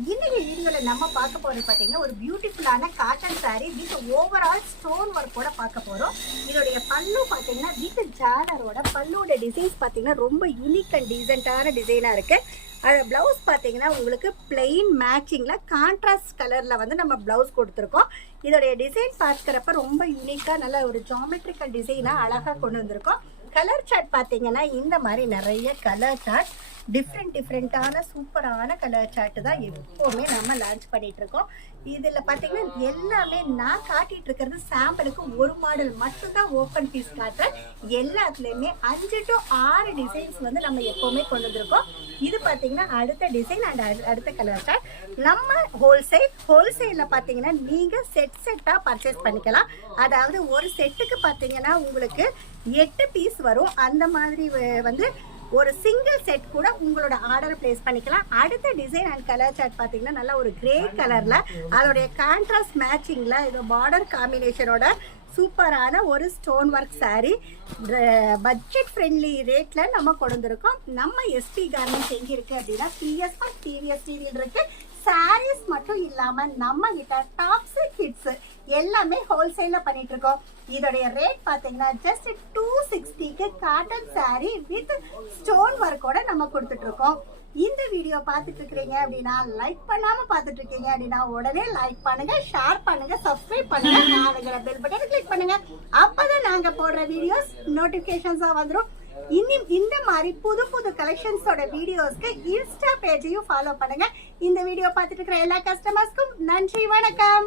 இன்னைக்கு வீடியோல நம்ம பார்க்க போறது பாத்தீங்கன்னா ஒரு பியூட்டிஃபுல்லான cotton saree with overall stone ஒர்க்கோட பார்க்க போறோம். இதோடைய பல்லு பாத்தீங்கன்னா வித் ஜாலரோட பல்லுவோட டிசைன்ஸ் பாத்தீங்கன்னா ரொம்ப யூனிக் அண்ட் டீசென்ட்டான டிசைனா இருக்கு. அது பிளவுஸ் பாத்தீங்கன்னா உங்களுக்கு பிளெயின் மேட்சிங்ல கான்ட்ராஸ்ட் கலர்ல வந்து நம்ம பிளவுஸ் கொடுத்துருக்கோம். இதோடைய டிசைன் பார்க்கறப்ப ரொம்ப யூனிக்கா நல்ல ஒரு ஜாமெட்ரிக்கல் டிசைனா அழகா கொண்டு வந்திருக்கோம். கலர் சார்ட் பாத்தீங்கன்னா இந்த மாதிரி நிறைய கலர் சார்ட் டிஃப்ரெண்டான சூப்பரான கலர் சார்ட் தான் எப்போவுமே நம்ம லான்ச் பண்ணிட்டு இருக்கோம். இதில் பார்த்தீங்கன்னா எல்லாமே நான் காட்டிட்டு இருக்கிறது சாம்பிளுக்கு ஒரு மாடல் மட்டும்தான் ஓப்பன் பீஸ் காட்டுறேன். எல்லாத்துலேயுமே 5 to 6 டிசைன்ஸ் வந்து நம்ம எப்போவுமே கொண்டு வந்திருக்கோம். இது பார்த்தீங்கன்னா அடுத்த டிசைன் அண்ட் அடுத்த கலர் சார்ட். நம்ம ஹோல்சேலில் பார்த்தீங்கன்னா நீங்கள் செட்டாக பர்ச்சேஸ் பண்ணிக்கலாம். அதாவது ஒரு செட்டுக்கு பார்த்தீங்கன்னா உங்களுக்கு 8 பீஸ் வரும். அந்த மாதிரி வந்து ஒரு சிங்கிள் செட் கூட உங்களோட ஆர்டர் பிளேஸ் பண்ணிக்கலாம். அடுத்த டிசைன் அண்ட் கலர் சார்ட் பார்த்தீங்கன்னா நல்லா ஒரு கிரே கலரில் அதோடைய கான்ட்ராஸ்ட் மேட்சிங்கில் இது பார்டர் காம்பினேஷனோட சூப்பரான ஒரு stone work saree budget friendly ரேட்டில் நம்ம கொண்டு வந்திருக்கோம். நம்ம எஸ்பி கார்மெண்ட்ஸ் எங்கே இருக்குது அப்படின்னா டிவிஎஸ் டிவியில் இருக்குது. சாரீஸ் மட்டும் இல்லாம நம்ம கிட்ட டாப்ஸ் கிட்ஸ் எல்லாமே ஹோல்சேல்ல பண்ணிட்டு இருக்கோம். இதோடைய ரேட் பாத்தீங்கன்னா ஜஸ்ட் 260க்கு காட்டன் saree வித் ஸ்டோன் ஒர்க்கோட நம்ம கொடுத்துட்டு இருக்கோம். இந்த வீடியோ பார்த்துட்டு இருக்கீங்க அப்படின்னா லைக் பண்ணாம பார்த்துட்டு இருக்கீங்க அப்படின்னா உடனே லைக் பண்ணுங்க, ஷேர் பண்ணுங்க, சப்ஸ்கிரைப் பண்ணுங்க, நாளைக்கு பெல் பட்டனை கிளிக் பண்ணுங்க. அப்பதான் நாங்க போடுற வீடியோஸ் நோட்டிபிகேஷன்ஸா வந்துடும். இன்னும் இந்த மாதிரி புது புது கலெக்ஷன்ஸோட வீடியோஸ்க்கு இன்ஸ்டா பேஜையும் ஃபாலோ பண்ணுங்க. இந்த வீடியோ பார்த்துட்டு இருக்கிற எல்லா கஸ்டமர்ஸ்க்கும் நன்றி, வணக்கம்.